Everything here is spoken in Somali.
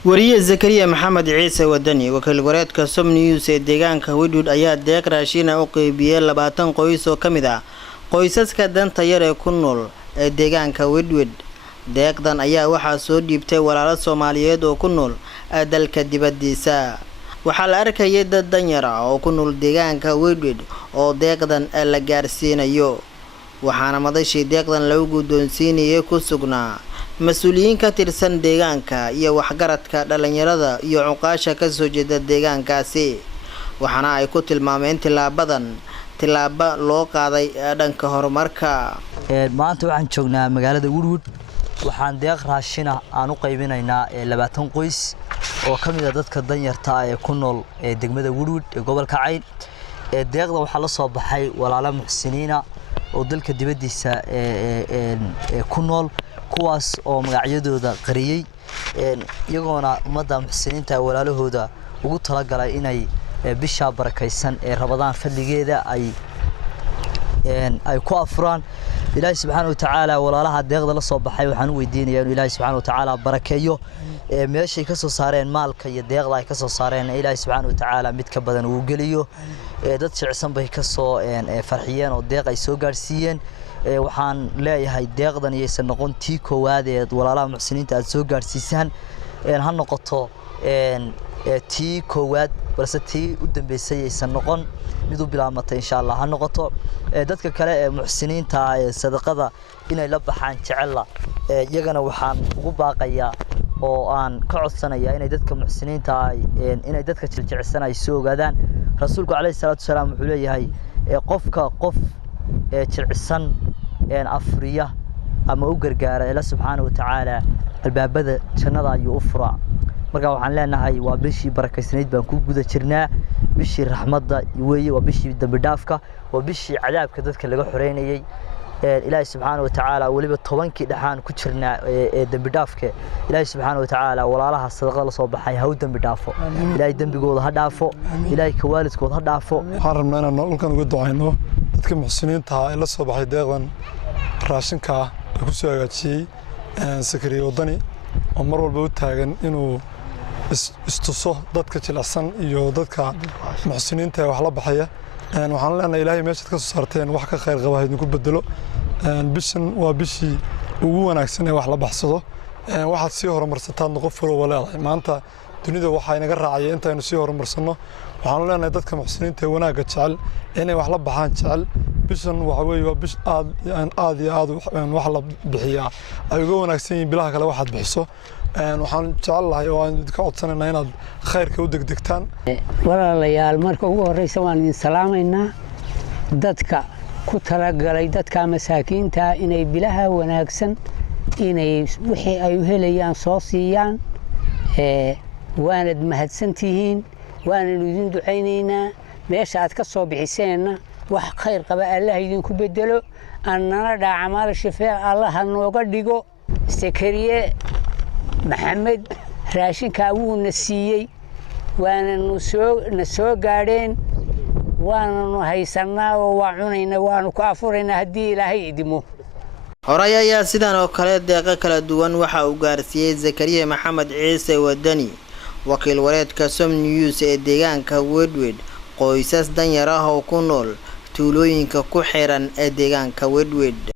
wariye Zakariya Maxamed Ciise Wadani wakiil wareedka Som News ee deegaanka Wedwood ayaa deeq raashin u qaybiyay 20 qoys oo kamid ah qoysaska danta yar ee ku nool ee deegaanka Wedwood. deeqdan ayaa waxaa soo dhiibtay walaalo Soomaaliyeed oo ku nool dalka dibadiisa. waxaa la arkayay dad danyar ah oo ku nool deegaanka Wedwood oo deeqdan la gaarsiinayo, waxaana madashii deeqdan lagu guddoonsiinayay ku sugnaa mas'uuliyiin ka tirsan deegaanka iyo waxgaradka dhalinyarada iyo cuqaasha ka soo jeeda deegaankaasi, waxaana ay ku tilmaameen tilaabo loo qaaday dhanka horumarka. maanta waxaan joognaa magaalada Wedwood, waxaan deeq raashin ah aan u qaybinaynaa 20 qoys oo kamid ah dadka danyarta ah ee ku nool degmada Wedwood ee gobolka Cayn. deeqda waxaa la soo baxay walaalo muxsiniina oo dalka dibadiisa ku nool, kuwaas oo magacyadooda qariyay iyagoona ummadda muxsiniinta walaalahooda ugu talagalay inay bisha barakaysan ee Ramadaan fadligeeda ay ku afuraan. Ilaahay subhanahu wa ta'ala walaalaha deeqda la soo baxay waxaan u weydiinayaa in Ilaahay subhanahu wa ta'ala barakeeyo meeshay ka soo saareen maalka iyo deeqda ay ka soo saareen Ilaahay subhanahu wa ta'ala mid ka badan uu geliyo. dad shicsan bay ka soo farxiyeen oo deeq ay soo gaarsiiyeen. waxaan leeyahay deeqdan aysan noqon tii koowaad ee walaalaha muxsiniinta aad soo gaarsiisaan, ha noqoto tii koowaad balse tii u dambeysay aysan noqon mid u bilaabmatay insha Allah ha noqoto. dadka kale ee muxsiniinta ee sadaqada inay la baxaan jecel iyagana waxaan ugu baaqayaa oo aan ka codsanayaa inay dadka muxsiniinta inay dadka jilcsan ay soo ogaadaan. rasuulku kaleey salaatu salaam wuxuu leeyahay qofka qof jilcsan afriya ama u gargaara Ilaahay subhanahu wa ta'ala albaabada jannada ayuu u furaa. marka waxaan leenahay waa bishii barakaysnayd baan ku guda jirnaa, bishii raxmadda weeye, waa bishii dambi dhaafka, waa bishii cadaabka dadka laga xoreynayay. Ilaahay subhanahu wa ta'ala waliba 10kii dhaxaan ku jirnaa dambi dhaafka. Ilaahay subhanahu wa ta'ala walaalaha sadaqa la soo baxay ha u dambi dhaafo, Ilaahay dambigooda ha dhaafo, Ilaahay ka waalidkooda ha dhaafo. waxaan rabnaa inaan nololkan uga ducayno dadka muxsiniinta ah ee la soo baxay deeqdan raashinka ah ee ku soo hagaajiyay Zakariya Wadani oo mar walba u taagan inuu istuso dadka jilicsan iyo dadka muxsiniinta wax la baxaya. waxaan leenahay Ilaahay meesha ka soo saarteen wax ka khayr qaba idinku bedelo. bishan waa bishii ugu wanaagsan ee wax la baxsado. waxaad sii horumarsataan qof walba leedahay. maanta dunida waxa inaga raacay intaaynu sii horumarsano. waxaan leenahay dadka muxsiniinta wanaaga jecel inay wax la baxaan jecel. bishan waxa weeye waa bish aad iyo aad wax la bixiyaa ay uga wanaagsan yihiin bilaha kale waxaad bixiso. waxaan jecelahay oo aan ka codsanaynaa inaad khayrka u degdegtaan. walaalayaal marka ugu horeysa waan idin salaamaynaa dadka ku talagalay dadka masaakiinta inay bilaha wanaagsan inay wixii ay u helayaan soo siiyaan. waanad mahadsantihiin, waananu idin ducaynaynaa. meesha aad ka soo bixiseenna wax khayr qaba Allah idinku bedelo, annana dhaacamaal shifaa Allah nooga dhigo. Zakariya Maxamed raashinka wuu na siiyay, waana soo gaadheen, waana haysanaa oo waa cunaynaa, waana ku afuraynaa haddii Ilaahay idimo. Horay ayaa sidan oo kale deeq kala duwan waxa uu gaarsiiyay Zakariya Maxamed Ciise Wadani wakiil wareedka Som News ee deegaanka Wedwood qoysas danyar ah oo ku nool tuulooyinka ku xiran ee deegaanka Wedwood.